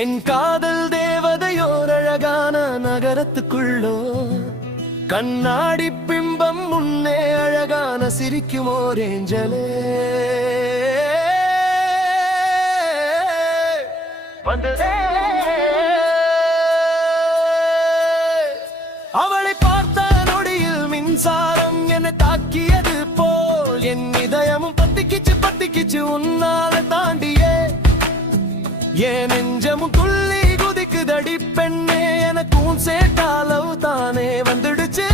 என் காதல் தேவதையோர் அழகான நகரத்துக்குள்ளோ கண்ணாடி பிம்பம் முன்னே அழகான சிரிக்கும் ஓர் ஏஞ்சலே வந்ததே. அவளை பார்த்த நொடியில் மின்சாரம் என்னை தாக்கியது போல் என் இதயமும் பத்திக்கிச்சு உன்னால தாண்டியே என் நெஞ்சமும் துள்ளி குதிக்குதடி பெண்ணே எனக்கும் சேட்டாலவு தானே வந்துடுச்சு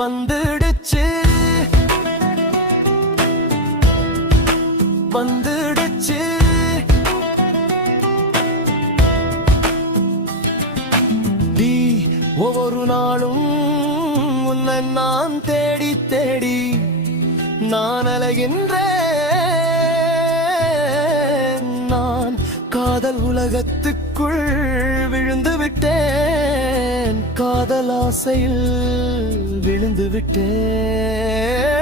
வந்துடுச்சு வந்துடுச்சு. ஒவ்வொரு நாளும் உன்னை நான் தேடி தேடி நான் அலைகின்றேன். நான் காதல் உலகத்துக்குள் விழுந்து விட்டேன், காதல் ஆசையில் விழுந்து விட்டேன்.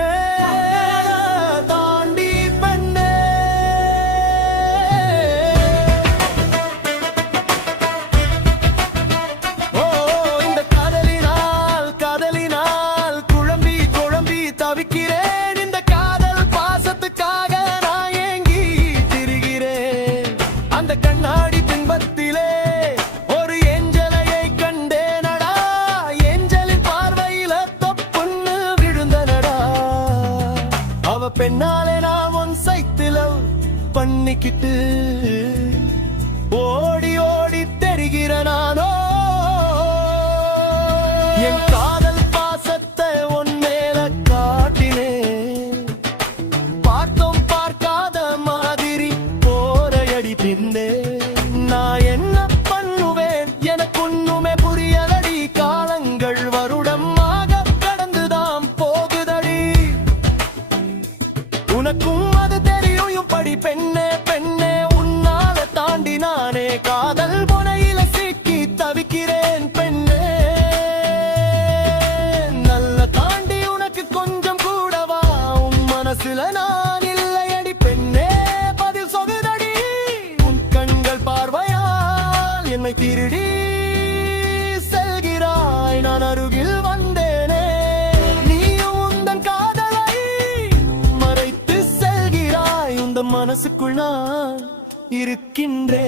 கண்ணாடி பின்பத்திலே ஒரு ஏஞ்சலையை கண்டேனடா, ஏஞ்சலின் பார்வையில தொப்புன்னு விழுந்தனடா. அவ பெண்ணாலே நான் ஒன் சைத்துல பண்ணிக்கிட்டு ஓடி ஓடி தெரிகிற நானோ என் காதல் பாசத்தை உன் மேல காட்டினேன். பார்த்தோம் பார்க்காத மாதிரி போரையடி பின்னே நான் என்ன பண்ணுவேன் எனக்கு ஒண்ணுமே புரியலடி. காலங்கள் வருடமாக கடந்துதான் போகுதடி, உனக்கும் அது தெரியும் படி பெண்ணே பெண்ணே. உன்னால தாண்டி நானே காதல் முனையில சிக்கி தவிக்கிறேன் பெண்ணே. நல்ல தாண்டி உனக்கு கொஞ்சம் கூடவா உன் மனசுல நான் இல்லையடி பெண்ணே. பதில் சொகுதடி உன் கண்கள் பார்வையால் என்னை திருடி செல்கிறாய். நான் அருகில் வந்தேனே, நீயும் உந்தன் காதலை மறைத்து செல்கிறாய். உந்தன் மனசுக்குள் நான் இருக்கின்றேன்.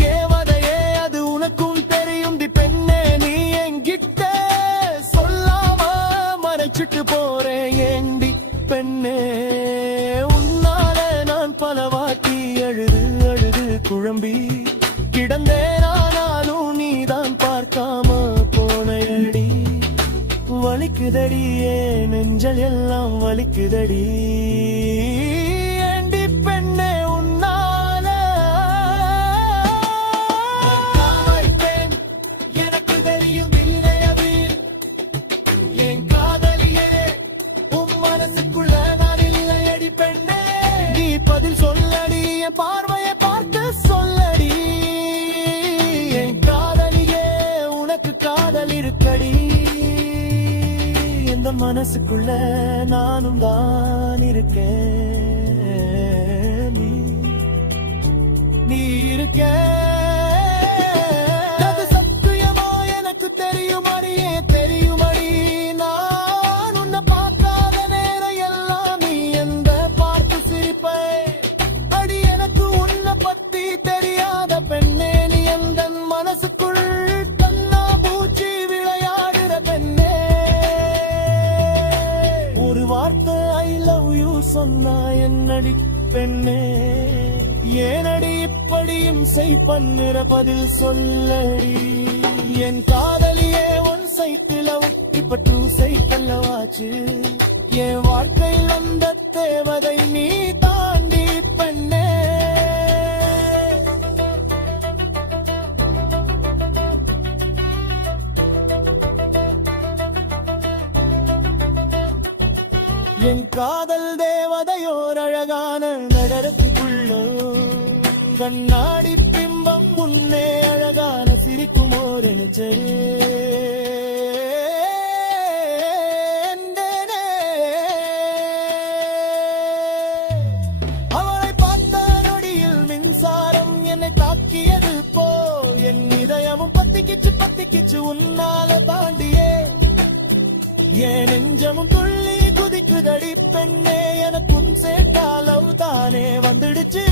கேவதையே அது உனக்கும் தெரியும் தி பெண்ணே. நீ என்கிட்ட சொல்லாம மறைச்சிட்டு போறேன் ஏண்டி பெண்ணே. உன்னால நான் பல வாட்டி அழுது அழுது குழம்பி கிடந்தேன், ஆனாலும் நீதான் பார்க்காம போனடி. வலிக்குதடி ஏன் நெஞ்சல் எல்லாம் வலிக்குதடி ஏண்டி பெண்ணே. உன்னால எனக்கு தெரியும் இல்லையது என் காதலியே உன் மனசுக்குள்ள நான் இல்லையடி பெண்ணே. நீ பதில் சொல்லடி, என் பார்வையை பார்த்து சொல்லடி. என் காதலியே உனக்கு காதல் இருக்கடி, இந்த மனசுக்குள்ள நானும் தான் இருக்கேன். நீ இருக்க சத்தியமா எனக்கு தெரியுமடியே தெரியுமடி. நான் உன்னை பார்க்காத நேரம் எல்லாம் நீ எந்த பார்த்து சிரிப்பை அடி. எனக்கு உன்னை பத்தி தெரியாத பெண்ணே, நீ எந்த மனசுக்குள் கண்ணா பூச்சி விளையாடுற பெண்ணே. ஒரு வார்த்தை ஐ லவ் யூ சொன்னா என்னடி பெண்ணே. ஏனடி இப்படியும் செய் பண்ணுற பதில் சொல்லடி. என் காதலியே ஒன் சைட்டுல இப்ப டூ சைட்டல்லவாச்சு. என் வாழ்க்கையில் அந்த தேவதை நீ தாண்டி பெண்ணே. என் காதல் தேவதையோர் அழகான நகரத்துக்குள்ளோ கண்ணாடி பிம்பம் முன்னே அவளை பார்த்த நொடியில் மின்சாரம் என்னை தாக்கியது போல் என் இதயமும் பத்திக்கிச்சு உன்னால தாண்டியே என் நெஞ்சமும் துள்ளி குதிக்குதடி பெண்ணே எனக்கும் சேட்டாலவு தானே வந்துடுச்சு